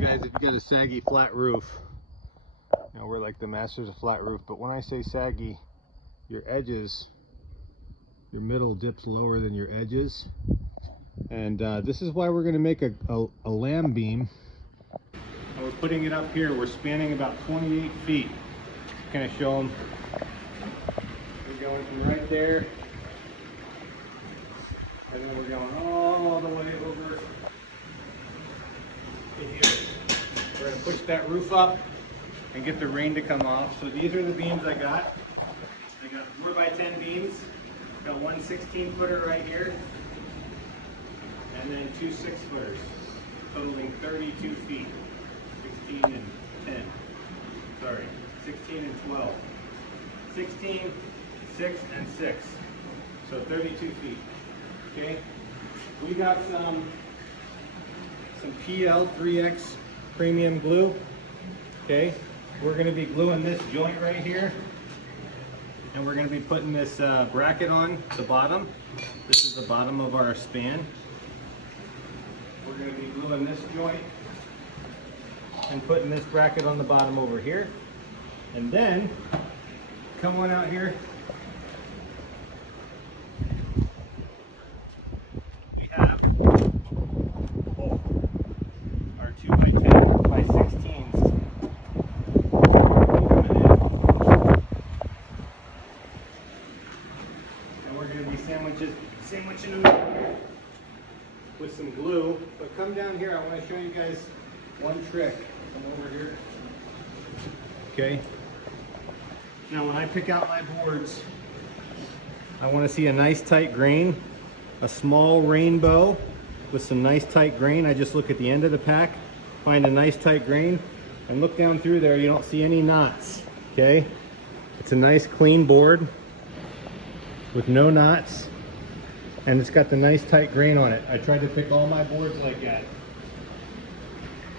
guys, if you got a saggy flat roof, you know, we're like the masters of flat roof, but when I say saggy, your edges, your middle dips lower than your edges. And this is why we're going to make a lamb beam. And we're putting it up here. We're spanning about 28 feet. Kind of show them. We're going from right there, and then we're going all the way over to here. We're going to push that roof up and get the rain to come off. So these are the beams I got. I got 4x10 beams. Got one 16-footer right here, and then two 6-footers, totaling 32 feet. 16 and 10. Sorry, 16 and 12. 16, 6, and 6. So 32 feet. Okay. We got some PL 3X premium glue. Okay. We're going to be gluing this joint right here, and we're going to be putting this bracket on the bottom. This is the bottom of our span. We're going to be gluing this joint and putting this bracket on the bottom over here. And then come on out here. We have our 2x10x16s. And we're going to be sandwiching them with some glue. But come down here, I want to show you guys one trick. Come over here. Okay. Now when I pick out my boards, I want to see a nice tight grain, a small rainbow with some nice tight grain. I just look at the end of the pack, find a nice tight grain, and look down through there. You don't see any knots. Okay. It's a nice clean board with no knots, and it's got the nice tight grain on it. I tried to pick all my boards like that.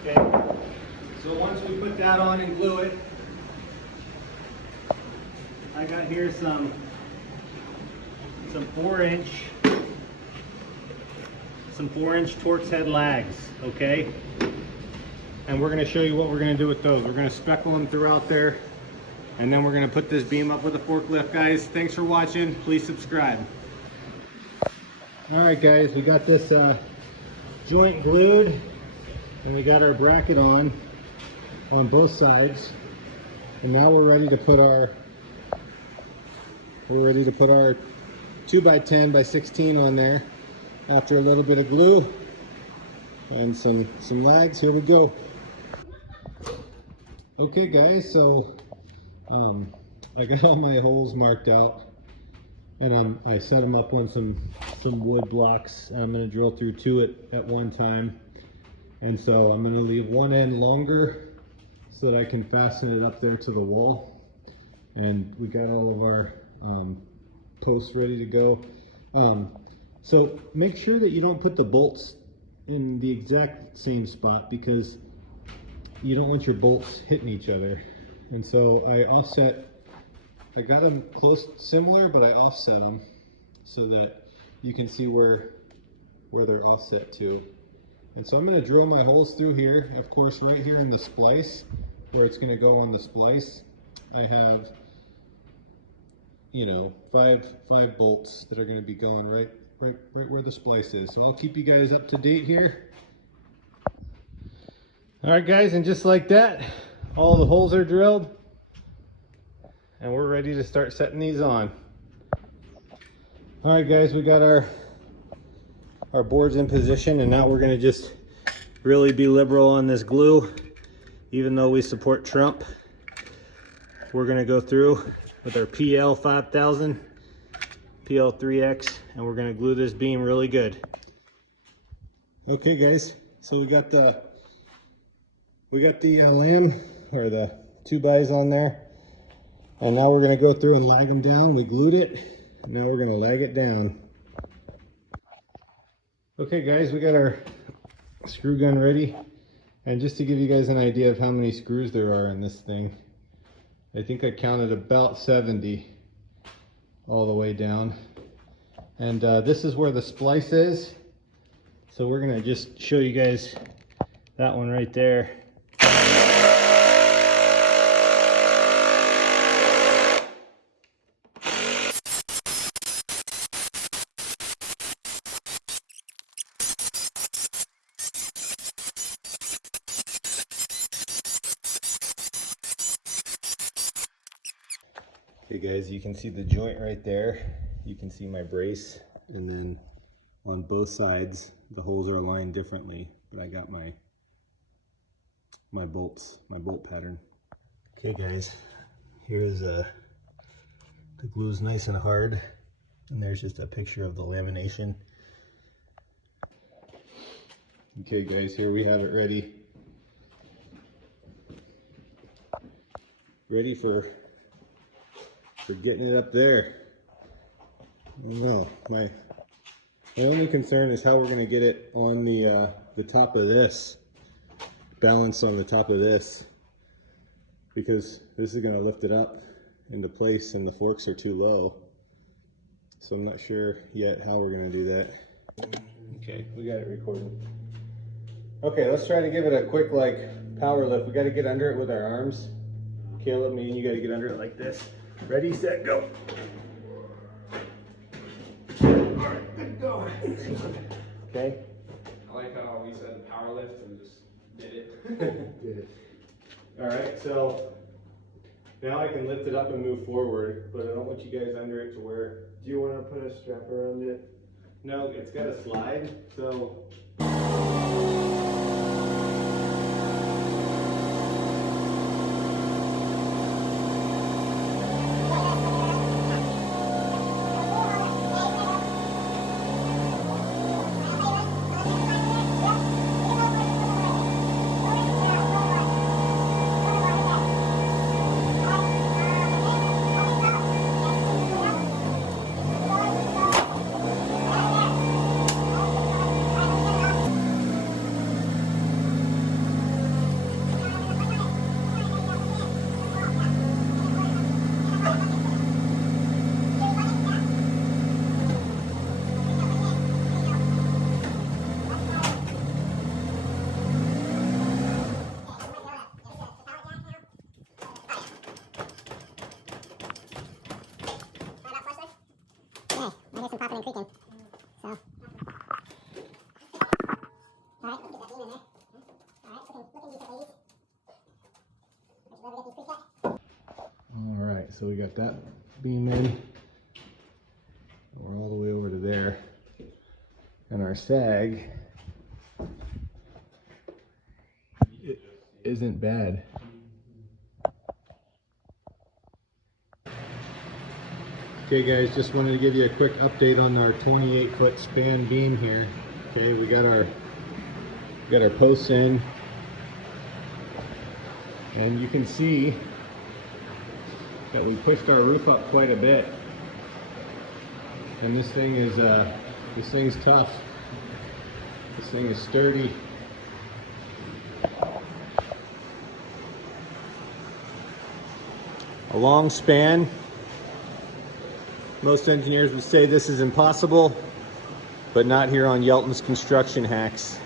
Okay, so once we put that on and glue it, I got here some 4-inch Torx head lags, okay? And we're gonna show you what we're gonna do with those. We're gonna speckle them throughout there, and then we're gonna put this beam up with a forklift. Guys, thanks for watching. Please subscribe. All right, guys, we got this joint glued, and we got our bracket on both sides, and now we're ready to put our 2x10x16 on there. After a little bit of glue and some lags, here we go. Okay, guys, so I got all my holes marked out, and I set them up on some wood blocks. I'm going to drill through 2 at one time. And so I'm going to leave one end longer so that I can fasten it up there to the wall. And we got all of our posts ready to go. So make sure that you don't put the bolts in the exact same spot, because you don't want your bolts hitting each other. And so I got them close, similar, but I offset them so that you can see where they're offset to. And so I'm going to drill my holes through here. Of course, right here in the splice, where it's going to go on the splice, I have, you know, five bolts that are going to be going right where the splice is. So I'll keep you guys up to date here. All right, guys, and just like that, all the holes are drilled, and we're ready to start setting these on. All right, guys, we got our boards in position, and now we're going to just really be liberal on this glue. Even though we support Trump, we're going to go through with our PL 5000, PL 3X, and we're going to glue this beam really good. Okay, guys, so we got the lamb, or the 2x on there, and now we're going to go through and lag them down. We glued it, and now we're going to lag it down. Okay, guys, we got our screw gun ready, and just to give you guys an idea of how many screws there are in this thing, I think I counted about 70 all the way down. And this is where the splice is, so we're going to just show you guys that one right there. Okay guys, you can see the joint right there. You can see my brace, and then on both sides the holes are aligned differently, but I got my bolts, my bolt pattern. Okay guys, here's the glue's nice and hard, and there's just a picture of the lamination. Okay guys, here we have it ready for getting it up there. I don't know, my only concern is how we're going to get it on the top of this, balance on the top of this, because this is going to lift it up into place and the forks are too low. So I'm not sure yet how we're going to do that. Okay, we got it recorded. Okay, let's try to give it a quick power lift. We got to get under it with our arms. Caleb, me and you got to get under it like this. Ready, set, go. Alright, good go. Okay. I like how we said power lift and just did it. Did it. Alright, so now I can lift it up and move forward, but I don't want you guys under it to where... Do you want to put a strap around it? No, it's got a slide, so... Alright, so we got that beam in. We're all the way over to there. And our sag isn't bad. Okay guys, just wanted to give you a quick update on our 28-foot span beam here. Okay, we got our posts in, and you can see that we pushed our roof up quite a bit. And this thing's tough. This thing is sturdy. A long span. Most engineers would say this is impossible, but not here on Yelton's Construction Hacks.